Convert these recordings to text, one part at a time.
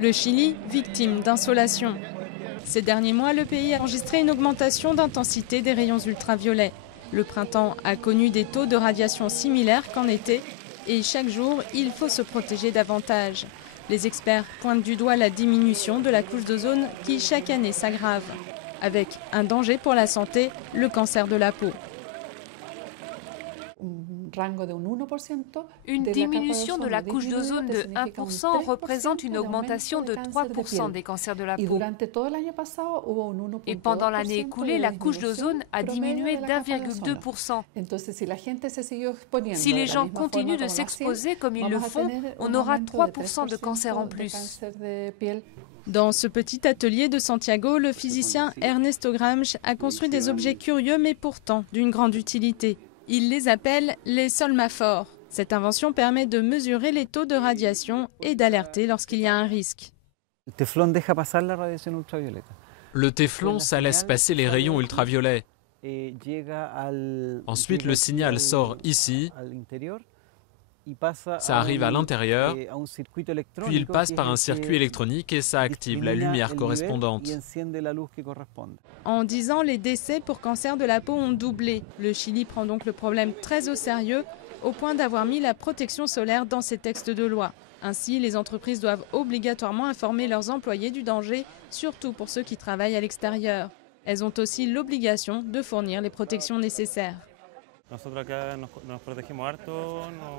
Le Chili, victime d'insolation. Ces derniers mois, le pays a enregistré une augmentation d'intensité des rayons ultraviolets. Le printemps a connu des taux de radiation similaires qu'en été et chaque jour, il faut se protéger davantage. Les experts pointent du doigt la diminution de la couche d'ozone qui chaque année s'aggrave, avec un danger pour la santé, le cancer de la peau. Une diminution de la couche d'ozone de 1% représente une augmentation de 3% des cancers de la peau. Et pendant l'année écoulée, la couche d'ozone a diminué d'1,2%. Si les gens continuent de s'exposer comme ils le font, on aura 3% de cancers en plus. Dans ce petit atelier de Santiago, le physicien Ernesto Gramsch a construit des objets curieux mais pourtant d'une grande utilité. Il les appelle les solmaphores. Cette invention permet de mesurer les taux de radiation et d'alerter lorsqu'il y a un risque. Le téflon, ça laisse passer les rayons ultraviolets. Ensuite, le signal sort ici, ça arrive à l'intérieur, puis il passe par un circuit électronique et ça active la lumière correspondante. En 10 ans, les décès pour cancer de la peau ont doublé. Le Chili prend donc le problème très au sérieux, au point d'avoir mis la protection solaire dans ses textes de loi. Ainsi, les entreprises doivent obligatoirement informer leurs employés du danger, surtout pour ceux qui travaillent à l'extérieur. Elles ont aussi l'obligation de fournir les protections nécessaires.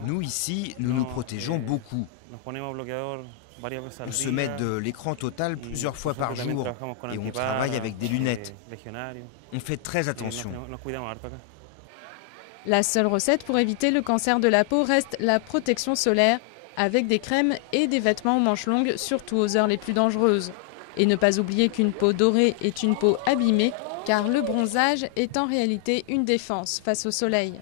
Nous, ici, nous nous protégeons beaucoup. On se met de l'écran total plusieurs fois par jour et on travaille avec des lunettes. On fait très attention. La seule recette pour éviter le cancer de la peau reste la protection solaire, avec des crèmes et des vêtements aux manches longues, surtout aux heures les plus dangereuses. Et ne pas oublier qu'une peau dorée est une peau abîmée, car le bronzage est en réalité une défense face au soleil.